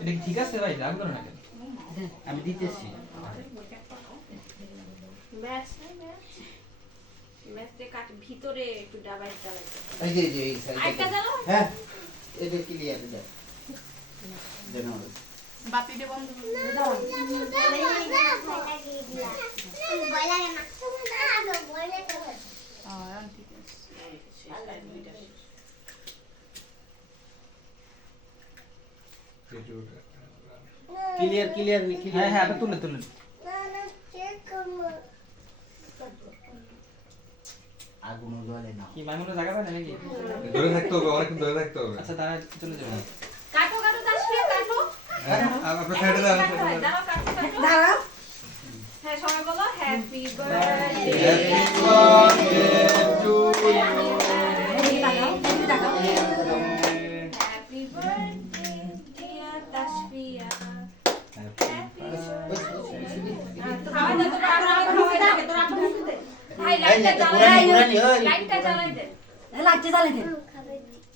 এটা ঠিক আছে ভাই, লাগবে না কেন? আমি দিতেছি। ম্যাচ নাই ম্যাচ। ম্যাচে কাট ভিতরে একটু ডাবাই চালাইতে। এই যে এই সাইড। আইটা জানো? হ্যাঁ। এটা ক্লিয়ার দে। দেন। বাতিটা বন্ধ করে দাও। ক্লিয়ার ক্লিয়ার নি হ্যাঁ ক্লিয়ার। হ্যাঁ, এটা তুলে তুলে। আগুন জ্বলে না। কি মাইমুনের জায়গা পায় না নাকি? ধরে থাকতে হবে, অনেকক্ষণ ধরে থাকতে হবে। আচ্ছা দাঁড়া, চলে যাবো। কাটো কাটো তাসফিয়া কাটো। আপনার সাইডে দাঁড়ান। দাঁড়াও কাটো কাটো। দাঁড়াও। হ্যাঁ সবাই বলো happy birthday. Happy birthday to you. এই তাকাও, এই তাকাও। Happy birthday dear Tasfia. খাওয়া দাও তো খাওয়া দাও। তোরা আপন মুখে দে। ভাই লাইটটা জ্বালাই দেন। লাইটটা জ্বালাই দেন। এই লাগতে জ্বালাই দে।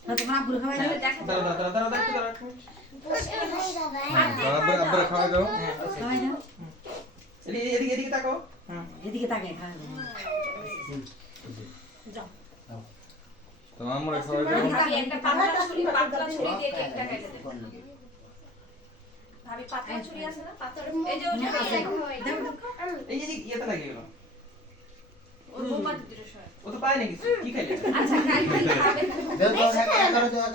না তোমার আব্বুর খাওয়াই দাও। দাঁড়া দাঁড়া দাঁড়া দাঁড়া, একটু দাঁড়া একটু। আব্বা খাওয়া দাও। খাওয়াই দাও। এদিকে এদিকে এদিকে তাকাও। হুম। এদিকে তাকাই খাওয়াই দাও। তো আমরা খাওয়া দাও। ভাবি একটা পাতলা ছুরি দিয়ে কেকটা কেটে দেন। ভাবি পাতলা ছুরি আছে না? পাতলা এই যে ওটা এই যে ইয়েতে লাগিয়ে গেল। ওর মোমবাতি দিতে সয়। ও তো পায় না কিছু, কি খাইলে? আচ্ছা খাই খাবে। দাও দাও